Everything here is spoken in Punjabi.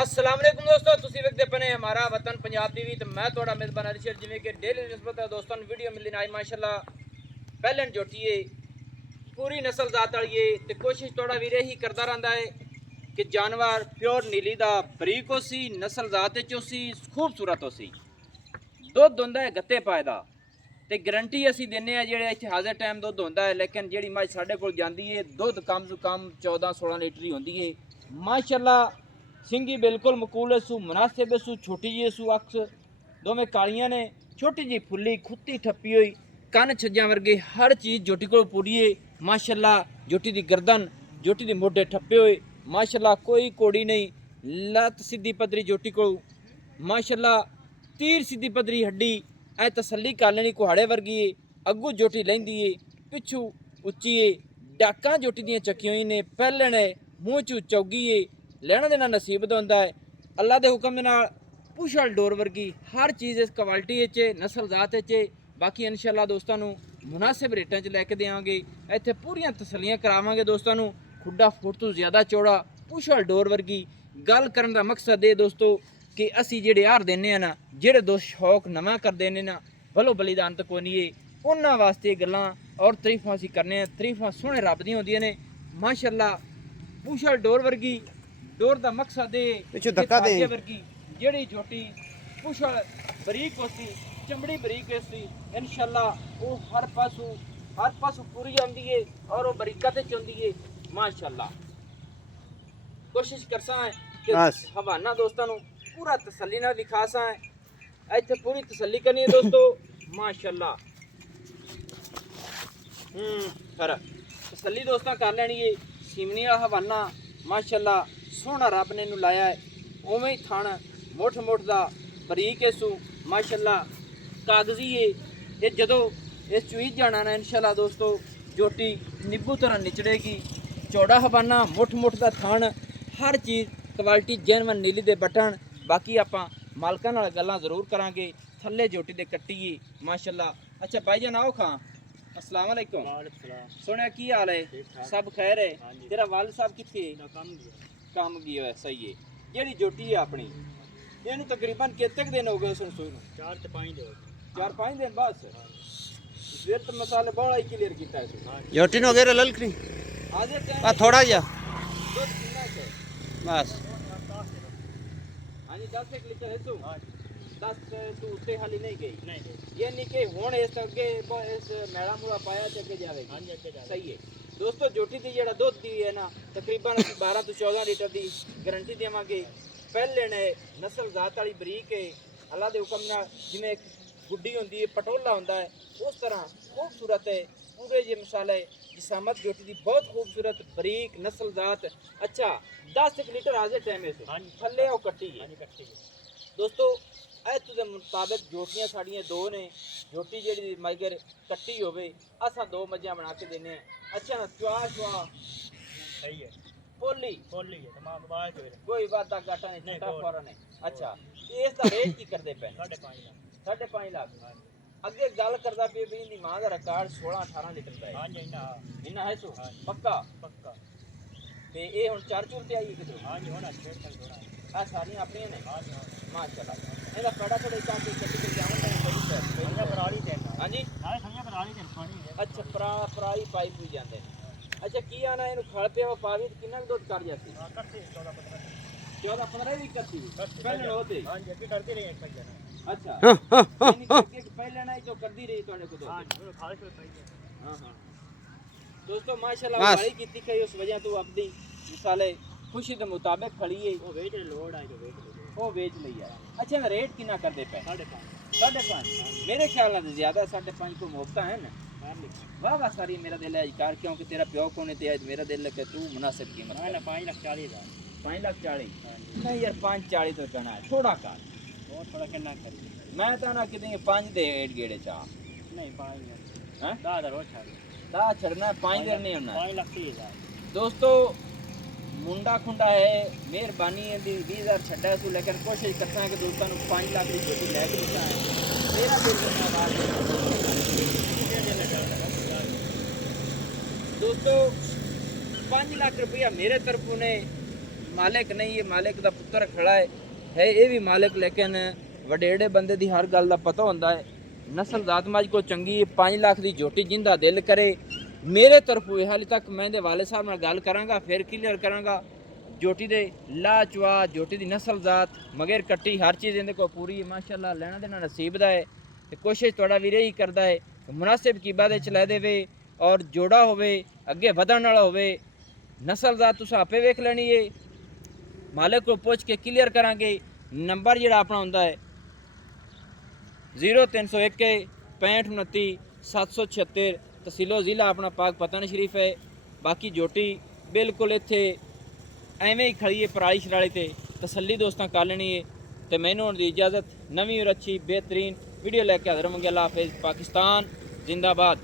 अस्सलाम वालेकुम दोस्तों, ਤੁਸੀਂ ਵੇਖਦੇ ਪਏ ਹਮਾਰਾ ਵਤਨ ਪੰਜਾਬ ਟੀਵੀ ਤੇ ਮੈਂ ਤੁਹਾਡਾ ਮੇਜ਼ਬਾਨ ਅਰਸ਼ਦ। ਜਿਵੇਂ ਕਿ ਡੇਲੀ ਨਿਸਬਤ ਦੋਸਤਾਂ ਨੂੰ ਵੀਡੀਓ ਮਿਲਣੀ ਆਈ ਮਾਸ਼ਾਅੱਲਾ ਪਹਿਲਣ ਜੋਟੀਏ ਪੂਰੀ ਨਸਲ ਜ਼ਾਤ ਵਾਲੀਏ ਤੇ ਕੋਸ਼ਿਸ਼ ਤੁਹਾਡਾ ਵੀਰੇ ਹੀ ਕਰਦਾ ਰਹਿੰਦਾ ਹੈ ਕਿ ਜਾਨਵਰ ਪਿਓਰ ਨੀਲੀ ਦਾ ਬਰੀਕ ਹੋਸੀ ਨਸਲ ਜ਼ਾਤ ਵਿੱਚ ਹੋਸੀ ਖੂਬਸੂਰਤ ਹੋਸੀ ਦੁੱਧ ਹੁੰਦਾ ਹੈ ਗੱਤੇ ਪਾਏ ਦਾ ਤੇ ਗਰੰਟੀ ਅਸੀਂ ਦਿੰਨੇ ਆ ਜਿਹੜੇ ਇੱਥੇ ਹਾਜ਼ਰ ਟਾਈਮ ਦੁੱਧ ਹੁੰਦਾ ਹੈ। ਲੇਕਿਨ ਜਿਹੜੀ ਮੱਝ ਸਾਡੇ ਕੋਲ ਜਾਂਦੀ ਹੈ ਦੁੱਧ ਕਮ ਤੋਂ ਕਮ 14-16 ਲੀਟਰ ਹੀ ਹੁੰਦੀ ਹੈ ਮਾਸ਼ਾਅੱਲਾ। ਸਿੰਗੀ ਬਿਲਕੁਲ ਮਕੂਲ ਸੂ ਮੁਨਾਸਿਬ ਸੂ ਛੋਟੀ ਜੀ ਸੂ ਅਕਸ ਦੋਵੇਂ ਕਾਲੀਆਂ ਨੇ ਛੋਟੀ ਜੀ ਫੁੱਲੀ ਖੁੱਤੀ ਠੱਪੀ ਹੋਈ ਕੰਨ ਛੱਜਾਂ ਵਰਗੇ ਹਰ ਚੀਜ਼ ਜੋਟੀ ਕੋਲ ਪੂਰੀ ਹੈ ਮਾਸ਼ਾਅੱਲਾ। ਜੋਟੀ ਦੀ ਗਰਦਨ ਜੋਟੀ ਦੇ ਮੋਢੇ ਠੱਪੇ ਹੋਏ ਮਾਸ਼ਾਅੱਲਾ, ਕੋਈ ਕੋੜੀ ਨਹੀਂ, ਲੱਤ ਸਿੱਧੀ ਪੱਧਰੀ ਜੋਟੀ ਕੋਲ ਮਾਸ਼ਾਅੱਲਾ, ਤੀਰ ਸਿੱਧੀ ਪੱਧਰੀ ਹੱਡੀ ਐ ਤਸੱਲੀ ਕਰ ਲੈਣੀ ਕੁਹਾੜੇ ਵਰਗੀ ਏ। ਅੱਗੂ ਜੋਟੀ ਲੈਂਦੀ ਏ ਪਿੱਛੂ ਉੱਚੀ ਏ, ਡਾਕਾਂ ਜੋਟੀ ਦੀਆਂ ਚੱਕੀਆਂ ਹੋਈ ਨੇ, ਪਹਿਲਣ ਹੈ ਮੂੰਹ ਚੂ ਚੌਗੀ ਏ, ਲੈਣਾ ਦੇਣਾ ਨਸੀਬ ਦਾ ਹੁੰਦਾ ਹੈ ਅੱਲਾ ਦੇ ਹੁਕਮ ਦੇ ਨਾਲ। ਪੁਸ਼ਲ ਡੋਰ ਵਰਗੀ ਹਰ ਚੀਜ਼ ਇਸ ਕੁਆਲਿਟੀ ਵਿੱਚ ਨਸਲ ਜ਼ਾਤ ਵਿੱਚ। ਬਾਕੀ ਇਨਸ਼ਾਅੱਲਾ ਦੋਸਤਾਂ ਨੂੰ ਮੁਨਾਸਿਬ ਰੇਟਾਂ 'ਚ ਲੈ ਕੇ ਦੇਵਾਂਗੇ, ਇੱਥੇ ਪੂਰੀਆਂ ਤਸੱਲੀਆਂ ਕਰਾਵਾਂਗੇ ਦੋਸਤਾਂ ਨੂੰ। ਖੁੱਡਾ ਫੁੱਟ ਤੋਂ ਜ਼ਿਆਦਾ ਚੌੜਾ ਪੁਸ਼ਲ ਡੋਰ ਵਰਗੀ। ਗੱਲ ਕਰਨ ਦਾ ਮਕਸਦ ਇਹ ਦੋਸਤੋ ਕਿ ਅਸੀਂ ਜਿਹੜੇ ਹਾਰ ਦਿੰਦੇ ਆ ਨਾ, ਜਿਹੜੇ ਦੋ ਸ਼ੌਕ ਨਵਾਂ ਕਰਦੇ ਨੇ ਨਾ ਭਲੋ ਬਲੀਦਾਨ ਤੱਕ ਕੋਈ ਨਹੀਂ, ਉਹਨਾਂ ਵਾਸਤੇ ਗੱਲਾਂ ਔਰ ਤਾਰੀਫਾਂ ਅਸੀਂ ਕਰਨੇ ਆ। ਤਾਰੀਫਾਂ ਸੋਹਣੇ ਰੱਬ ਦੀਆਂ ਹੁੰਦੀਆਂ ਨੇ ਮਾਸ਼ਾਅੱਲਾ। ਪੁਸ਼ਲ ਡੋਰ ਵਰਗੀ ਡੋਰ ਦਾ ਮਕਸਦ ਇਹ ਪਿੱਛੇ ਧੱਕਾ ਦੇ ਵਰਗੀ ਜਿਹੜੀ ਝੋਟੀ ਪੁਸ਼ਲ ਬਰੀਕ ਹੋਸੀ ਚਮੜੀ ਬਰੀਕ ਹੋਸੀ ਇਨਸ਼ਾਅੱਲਾ ਉਹ ਹਰ ਪਾਸੋਂ ਪੂਰੀ ਆਉਂਦੀ ਏ ਔਰ ਉਹ ਬਰੀਕਤ ਚ ਹੁੰਦੀ ਏ ਮਾਸ਼ਾਅੱਲਾ। ਕੋਸ਼ਿਸ਼ ਕਰਸਾਂ ਕਿ ਹਵਾਨਾ ਦੋਸਤਾਂ ਨੂੰ ਪੂਰਾ ਤਸੱਲੀ ਨਾਲ ਵਿਖਾਸਾਂ ਇੱਥੇ ਪੂਰੀ ਤਸੱਲੀ ਕਰਨੀ ਹੈ ਦੋਸਤੋ ਮਾਸ਼ਾਅੱਲਾ। ਫਿਰ ਤਸੱਲੀ ਦੋਸਤਾਂ ਕਰ ਲੈਣੀ ਏ। ਸੀਮਨੀ ਵਾਲਾ ਹਵਾਨਾ ਮਾਸ਼ਾਅੱਲਾ ਸੋਹਣਾ ਰੱਬ ਨੇ ਨੂੰ ਲਾਇਆ ਹੈ, ਉਵੇਂ ਹੀ ਥਣ ਮੁੱਠ ਦਾ ਬਰੀਕ ਸੂ ਮਾਸ਼ਾਅੱਲਾ ਕਾਗਜ਼ੀ ਏ। ਇਹ ਜਦੋਂ ਇਸ ਚੂਈ ਜਾਣਾ ਨਾ ਇਨਸ਼ਾਅੱਲਾ ਦੋਸਤੋ ਜੋਟੀ ਨਿੱਬੂ ਤਰ੍ਹਾਂ ਨਿਚੜੇਗੀ। ਚੌੜਾ ਹਵਾਨਾ ਮੁੱਠ ਦਾ ਥਣ ਹਰ ਚੀਜ਼ ਕੁਆਲਿਟੀ ਜੈਨੂਇਨ ਨੀਲੀ ਦੇ ਬਟਨ। ਬਾਕੀ ਆਪਾਂ ਮਾਲਕਾਂ ਨਾਲ ਗੱਲਾਂ ਜ਼ਰੂਰ ਕਰਾਂਗੇ। ਥੱਲੇ ਜੋਟੀ ਦੇ ਕੱਟੀਏ ਮਾਸ਼ਾਅੱਲਾ। ਅੱਛਾ ਭਾਈ ਜਾਨ ਆਓ ਖਾਂ, अस्सलाम वालेकुम। सुने की हाल है? सब खैर है? तेरा वालिद साहब कितने काम गया है? सही है। जेड़ी जोटी है अपनी ਇਹਨੂੰ ਤਕਰੀਬਨ ਕਿੰਨੇ ਦਿਨ ਹੋ ਗਏ ਉਸ ਨੂੰ ਸੂਈ ਨੂੰ? 4-5 ਦਿਨ ਬਸ। ਫਿਰ ਤਾਂ ਮਸਾਲੇ ਬੜਾ ਹੀ ਕਲੀਅਰ ਕੀਤਾ ਹੈ ਜੋਟੀ ਨੂੰ ਵਗੈਰਾ ਲਲਕਣੀ ਆ ਥੋੜਾ ਜਿਹਾ ਬਸ। ਹਾਂਜੀ 10 ਲੀਟਰ ਹੈ ਤੂੰ 10 ਤੂੰ ਉੱਤੇ ਹਾਲੀ ਨਹੀਂ ਗਈ? ਨਹੀਂ। ਇਹ ਨਹੀਂ ਕਿ ਹੁਣ ਇਸ ਅੱਗੇ ਇਸ ਮੈਲਾ ਮੂਲਾ ਪਾਇਆ ਤੇ ਅੱਗੇ ਜਾਵੇਗੀ? ਹਾਂਜੀ ਅੱਗੇ ਜਾਵੇਗੀ। ਸਹੀ ਹੈ ਦੋਸਤੋ। ਜੋਟੀ ਦੀ ਜਿਹੜਾ ਦੁੱਧ ਦੀ ਹੈ ਨਾ ਤਕਰੀਬਨ 12 ਤੋਂ 14 ਲੀਟਰ ਦੀ ਗਰੰਟੀ ਦੇਵਾਂਗੇ। ਪਹਿਲੇ ਨੇ ਨਸਲ ਜ਼ਾਤ ਵਾਲੀ ਬਰੀਕ ਹੈ ਅੱਲਾ ਦੇ ਹੁਕਮ ਨਾਲ। ਜਿਵੇਂ ਗੁੱਡੀ ਹੁੰਦੀ ਹੈ ਪਟੋਲਾ ਹੁੰਦਾ ਹੈ ਉਸ ਤਰ੍ਹਾਂ ਖੂਬਸੂਰਤ ਹੈ ਪੂਰੇ ਜੇ ਮਸਾਲੇ ਜਿਸਾਮਤ ਜੋਟੀ ਦੀ ਬਹੁਤ ਖੂਬਸੂਰਤ ਬਰੀਕ ਨਸਲ ਜ਼ਾਤ। ਅੱਛਾ 10 ਲੀਟਰ ਹਾਜ਼ਰ ਟਾਈਮ ਹੈ ਥੱਲੇ ਉਹ ਕੱਟੀ ਹੈ ਦੋਸਤੋ। ਇਹ ਦੇ ਮੁਤਾਬਿਕ ਜੋਟੀਆਂ ਸਾਡੀਆਂ ਦੋ ਨੇ। ਜੋਟੀ ਜਿਹੜੀ ਮਗਰ ਕੱਟੀ ਹੋਵੇ ਅਸਾਂ ਦੋ ਮੱਝਾਂ ਬਣਾ ਕੇ ਦਿੰਨੇ ਆ। ਅੱਛਾ ਨਾ ਚਵਾ ਸਹੀ ਹੈ ਪੋਲੀ ਹੈ ਤਮਾਮ ਬਾਤ ਕੋਈ ਵਾਦਾ ਘਾਟਾ ਨਹੀਂ ਛੋਟਾ ਫੌਰਨ ਹੈ। ਅੱਛਾ ਇਸ ਦਾ ਰੇਟ ਕੀ ਕਰਦੇ ਪਏ? 5.5 ਲੱਖ। ਅੱਗੇ ਗੱਲ ਕਰਦਾ ਪਈ ਵੀ ਇਹਦੀ ਮਾਂ ਦਾ ਰਿਕਾਰਡ 16-18 ਲੀਟਰ ਦਾ ਹੈ। ਹਾਂਜੀ ਇੰਨਾ ਹੈ ਸੋ ਪੱਕਾ ਤੇ ਇਹ ਹੁਣ ਚਰ ਚੁਰ ਤੇ ਆਈ ਕਿਧਰੋਂ? ਹਾਂਜੀ ਹੁਣ ਆ ਸਾਰੀਆਂ ਆਪਣੀਆਂ ਨੇ ਮਾਸ਼ਾਅੱਲਾ। ਇਹਦਾ ਪੜਾ ਥੋੜੇ ਚਾਹ ਕੇ ਕੱਟੀ ਕੇ ਜਾਵਣ ਨਹੀਂ ਬੜੀ ਸਰ ਪਰਾਲੀ ਤੇ ਹਾਂਜੀ ਨਾਲੇ ਸੰਗਿਆ ਪਰਾਲੀ ਤੇ ਪਾਣੀ ਹੈ। ਅੱਛਾ ਪਰਾਲੀ ਪਾਈਪ ਵੀ ਜਾਂਦੇ ਨੇ। ਅੱਛਾ ਕੀ ਆਣਾ ਇਹਨੂੰ ਖਲ ਪਿਆ ਪਾਵੀ ਕਿੰਨਾ ਦੁੱਧ ਕਰ ਜਾਂਦੀ? 14-15 ਵੀ ਕੱਟੀ ਪਹਿਲੇ ਹੋਤੇ। ਹਾਂਜੀ ਅੱਗੇ ਡਰਦੇ ਰਹੇ ਇੱਕ ਭਾਈ। ਅੱਛਾ ਨਹੀਂ ਕਿ ਪਹਿਲੇ ਨਾ ਜੋ ਕਰਦੀ ਰਹੀ ਤੁਹਾਡੇ ਕੋਲ? ਹਾਂਜੀ ਖਾਲਸ ਪਾਈ। ਹਾਂ ਦੋਸਤੋ ਮਾਸ਼ਾਅੱਲਾ ਵਾਲੀ ਕੀਤੀ ਕਈ ਉਸ ਵਜ੍ਹਾ ਤੋਂ ਆਪਣੀ ਮਿਸਾਲੇ खुशी के मुताबिक खड़ी है वो वेच लोड है वो वेच ली है। अच्छा रेट कितना करते पे? 5.5। मेरे ख्याल में ज्यादा 5.5 को मुफ्त है ना। वाह वाह सारी मेरा दिल है कार क्योंकि तेरा प्यो कोने ते आज मेरा दिल है कि तू मुनासिब कीमत है ना। 5,40,000 5,40,000 नहीं यार 5,40 तो कहना है थोड़ा कर और थोड़ा कितना कर। मैं तो ना कि 5 दे 8 गेड़े चा नहीं 5 हैं 10,000 और छाड़ 10 छड़ना 5 देर नहीं होना 5,30,000 दोस्तों। मुंडा खुंडा है मेहरबानी है 20,000 छड्डा सू लेकिन कोशिश करता है कि दोस्तों 5 लाख की छोटी लैके देता है। मेरा दोस्तों 5 लाख रुपया मेरे तरफों ने ਮਾਲਕ ਨਹੀਂ, ਇਹ ਮਾਲਕ ਦਾ ਪੁੱਤਰ ਖੜਾ ਹੈ ਇਹ ਵੀ ਮਾਲਕ, ਲੇਕਿਨ ਵਡੇੜੇ ਬੰਦੇ ਦੀ ਹਰ ਗੱਲ ਦਾ ਪਤਾ ਹੁੰਦਾ ਹੈ। ਨਸਲ ਜ਼ਾਤ ਮੱਝ ਕੋ ਚੰਗੀ 5 ਲੱਖ ਦੀ ਝੋਟੀ ਜਿੰਦਾ ਦਿਲ ਕਰੇ ਮੇਰੇ ਤਰਫੋਂ। ਹਾਲੇ ਤੱਕ ਮੈਂ ਦੇ ਵਾਲੇ ਸਾਹਿਬ ਨਾਲ ਗੱਲ ਕਰਾਂਗਾ, ਫਿਰ ਕਲੀਅਰ ਕਰਾਂਗਾ ਝੋਟੀ ਦੇ ਲਾਚਵਾ, ਝੋਟੀ ਦੀ ਨਸਲ ਜ਼ਾਤ ਮਗਰ ਕੱਟੀ, ਹਰ ਚੀਜ਼ ਇਹਦੇ ਕੋਲ ਪੂਰੀ ਹੈ ਮਾਸ਼ਾਅੱਲਾ। ਲੈਣਾ ਦੇਣਾ ਨਸੀਬ ਦਾ ਹੈ ਤੇ ਕੋਸ਼ਿਸ਼ ਤੁਹਾਡਾ ਵੀਰੇ ਹੀ ਕਰਦਾ ਹੈ ਮੁਨਾਸਿਬ ਕੀਮਤ ਦੇ ਚ ਲੈ ਦੇਵੇ ਔਰ ਜੋੜਾ ਹੋਵੇ, ਅੱਗੇ ਵਧਣ ਵਾਲਾ ਹੋਵੇ। ਨਸਲ ਜ਼ਾਤ ਤੁਸੀਂ ਆਪੇ ਵੇਖ ਲੈਣੀ ਹੈ, ਮਾਲਕ को ਪੁੱਛ ਕੇ ਕਲੀਅਰ ਕਰਾਂਗੇ। ਨੰਬਰ ਜਿਹੜਾ ਆਪਣਾ ਹੁੰਦਾ ਹੈ 0301 65 29 776, ਤਹਿਸੀਲੋ ਜ਼ਿਲ੍ਹਾ ਆਪਣਾ ਪਾਕ ਪਤਨ ਸ਼ਰੀਫ ਹੈ। ਬਾਕੀ ਝੋਟੀ ਬਿਲਕੁਲ ਇੱਥੇ ਐਵੇਂ ਹੀ ਖੜੀ ਹੈ ਪਰਾਲੀ ਸ਼ਰਾਲੀ ਤੇ, ਤਸੱਲੀ ਦੋਸਤਾਂ ਕਰ ਲੈਣੀ ਹੈ। ਤੇ ਮੈਨੂੰ ਹੁਣ ਦੀ ਇਜਾਜ਼ਤ, ਨਵੀਂ ਔਰ ਅੱਛੀ ਬਿਹਤਰੀਨ ਵੀਡੀਓ ਲੈ ਕੇ ਹਾਜ਼ਰ ਹੋਵਾਂਗੇ। ਅੱਲਾਹ ਹਾਫਿਜ਼, ਪਾਕਿਸਤਾਨ ਜ਼ਿੰਦਾਬਾਦ।